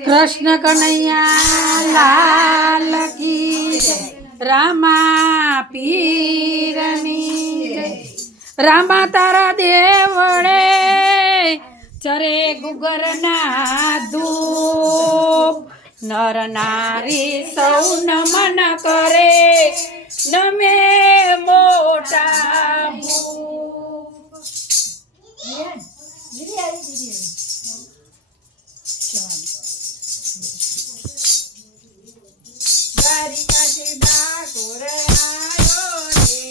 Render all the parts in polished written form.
कृष्ण कन्हैया लाल की जय। रामा पीरनी जय। रामा तारा देवड़े चरे गुगर ना धूप। नर नारी सौ नमन करे नमे मोटा भूप। द्वारिका से डाकोर आयो रे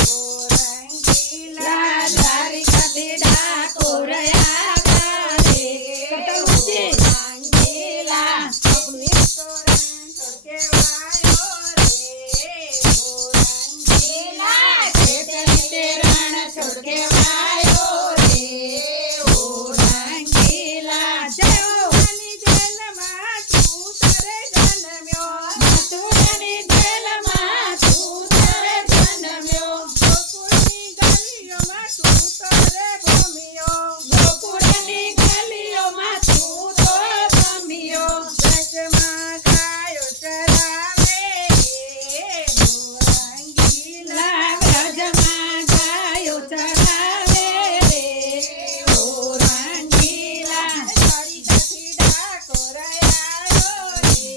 हो रंगीला। द्वारिका से डाकोर आया रे हो रंगीला। तोरण छोड़के आयो रे हो रंगीला। तेरण छोड़के आयो रे हो रंगीला। जय हो वाली जेल मां तू तरे जन्म्यो। मथुरानी जेल मां तू तरे जन्म्यो। गोकुळनी गलियो मां तू तरे भूमियो। गोकुळनी गलियो मां तू तो भूमियो। ब्रजमां गायो चरावे हो रंगीला। ब्रजमां गायो चरावे रे हो रंगीला। द्वारिकाथी डाकोर आयो रे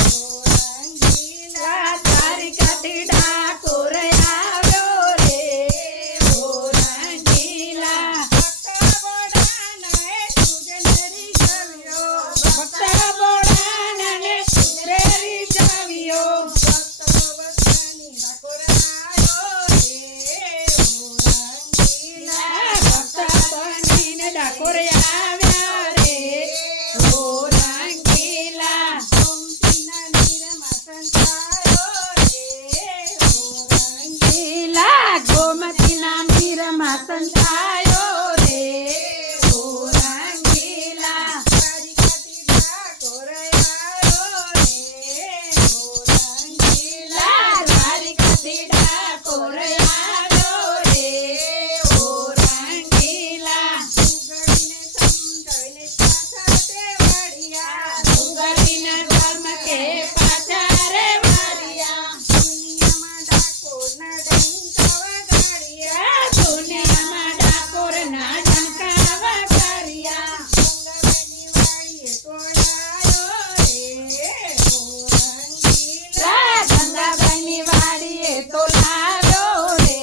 हो रंगीला। द्वारिकाथी डाकोर आयो रे हो रंगीला। भक्त बोडाने तुझे नेरी जावियो। भक्त बोडाने तुझे नेरी जावियो। भक्त भवतानी डाकोर आयो रे हो रंगीला। भक्त बनीने डाकोर આવ્યા રે हो रंगीला। गोमतीना નીરમાં સંતાયો રે हो रंगीला। गोमतीना નીરમાં સંતાયો રે हो रंगीला। द्वारिकाथी डाकोर आयो रे हो रंगीला। द्वारिकाथी डाकोर आयो रे हो रंगीला। उगડીને સમજાવીને પાછા તે વાળિયા। ઉગડીને ધમકે પાછા રે વાળિયા। દુનિયામાં ડાકોરના ડંકા વગાડ્યા। દુનિયામાં ડાકોરના ડંકા વગાડ્યા। ગંગાબાઈની વાડીએ તોડાયો રે हो रंगीला। ગંગાબાઈની વાડીએ તોડાયો રે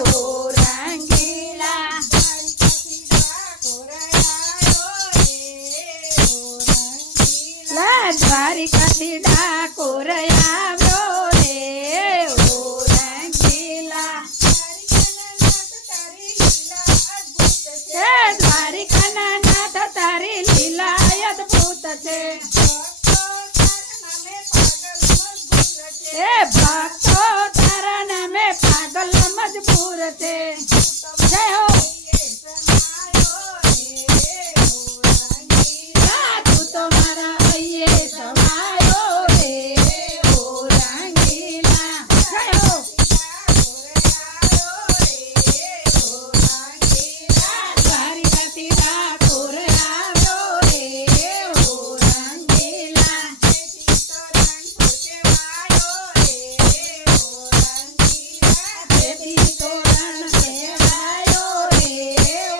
हो रंगीला। द्वारिकाथी डाकोर आयो रे हो रंगीला। द्वारिकाथी डाकोर આવ્યો રે हो रंगीला। द्वारिकाना नाथ तारी लीला अद्भुत छे। भक्तो तारा नामे पागल मजबूर छे। जय हो तू तो मारा अये समायो रे हो रंगीला। जय हो द्वारिकाथी डाकोर આવ્યો રે हो रंगीला। તેથી તોરણ કહેવાયો રે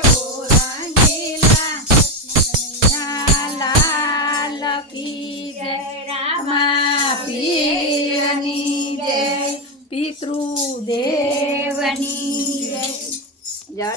हो रंगीला। लाल की जय। रामा पीरनी जय। पितृदेवनी जय।